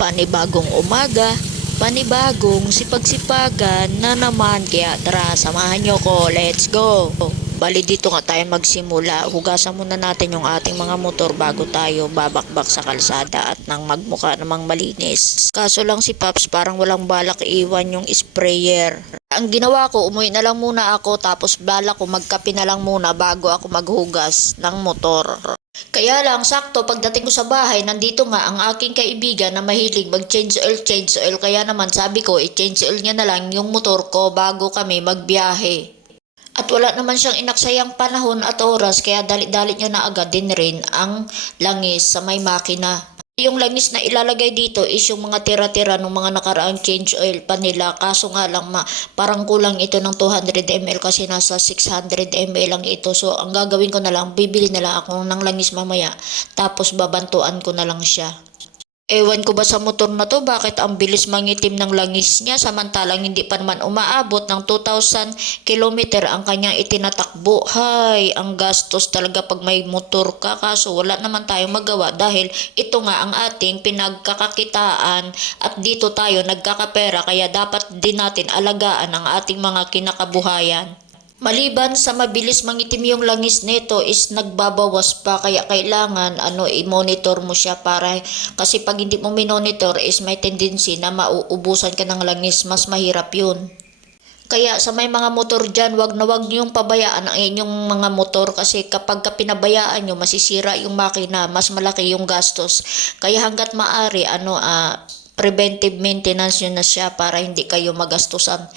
Panibagong umaga, panibagong sipagsipagan na naman, kaya tara samahan nyo ko, let's go! Bali dito nga tayo magsimula, hugasan muna natin yung ating mga motor bago tayo babakbak sa kalsada at nang magmuka namang malinis. Kaso lang si Paps parang walang balak iwan yung sprayer. Ang ginawa ko, umuwi na lang muna ako tapos balak ko magkape na lang muna bago ako maghugas ng motor. Kaya lang, sakto, pagdating ko sa bahay, nandito nga ang aking kaibigan na mahilig mag-change oil, kaya naman sabi ko, i-change oil niya na lang yung motor ko bago kami magbiyahe. At wala naman siyang inaksayang panahon at oras, kaya dalit-dalit niya na agad din rin ang langis sa may makina. Yung langis na ilalagay dito is yung mga tira-tira ng mga nakaraang change oil pa nila. Kaso nga lang parang kulang ito ng 200 ml kasi nasa 600 ml lang ito. So ang gagawin ko na lang, bibili na lang ako ng langis mamaya. Tapos babantuan ko na lang siya. Ewan ko ba sa motor na to, bakit ang bilis mangitim ng langis niya samantalang hindi pa naman umaabot ng 2,000 kilometer ang kanyang itinatakbo. Hay, ang gastos talaga pag may motor ka, kaso wala naman tayong magawa dahil ito nga ang ating pinagkakakitaan at dito tayo nagkakapera, kaya dapat din natin alagaan ang ating mga kinakabuhayan. Maliban sa mabilis mangitim yung langis nito is nagbabawas pa, kaya kailangan i-monitor mo siya kasi pag hindi mo minonitor is may tendency na mauubusan ka ng langis, mas mahirap yun. Kaya sa may mga motor dyan, wag na wag niyong pabayaan ang inyong mga motor kasi kapag pinabayaan nyo, masisira yung makina, mas malaki yung gastos. Kaya hanggat maaari, preventive maintenance nyo na siya para hindi kayo magastusan.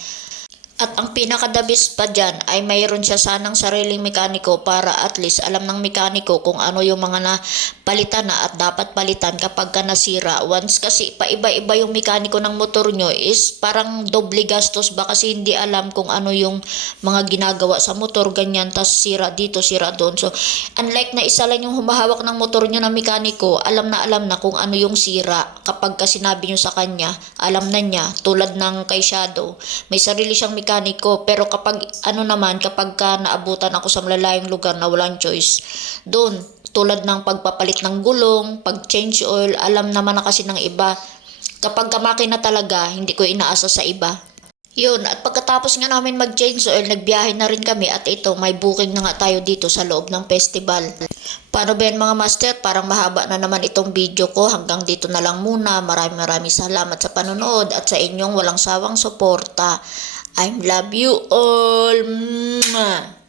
At ang pinaka-the best pa dyan ay mayroon siya sanang sariling mekaniko para at least alam ng mekaniko kung ano yung mga napalitan na at dapat palitan kapag ka nasira. Once kasi paiba-iba yung mekaniko ng motor nyo is parang doble gastos ba kasi hindi alam kung ano yung mga ginagawa sa motor, ganyan, tas sira dito, sira doon. So unlike na isa lang yung humahawak ng motor nyo na mekaniko, alam na kung ano yung sira. Kapag ka sinabi nyo sa kanya, alam na niya. Tulad ng kay Shadow, may sarili siyang mekaniko, pero kapag kapag ka naabutan ako sa malalayong lugar na walang choice, doon tulad ng pagpapalit ng gulong, pag-change oil, alam naman na kasi ng iba. Kapag makina talaga, hindi ko inaasa sa iba. Yun, at pagkatapos nga namin mag-change oil, nagbiyahe na rin kami at ito, may booking na nga tayo dito sa loob ng festival. Paano ba yan mga master? Parang mahaba na naman itong video ko. Hanggang dito na lang muna. Maraming salamat sa panonood at sa inyong walang sawang suporta. I love you all. Mwah.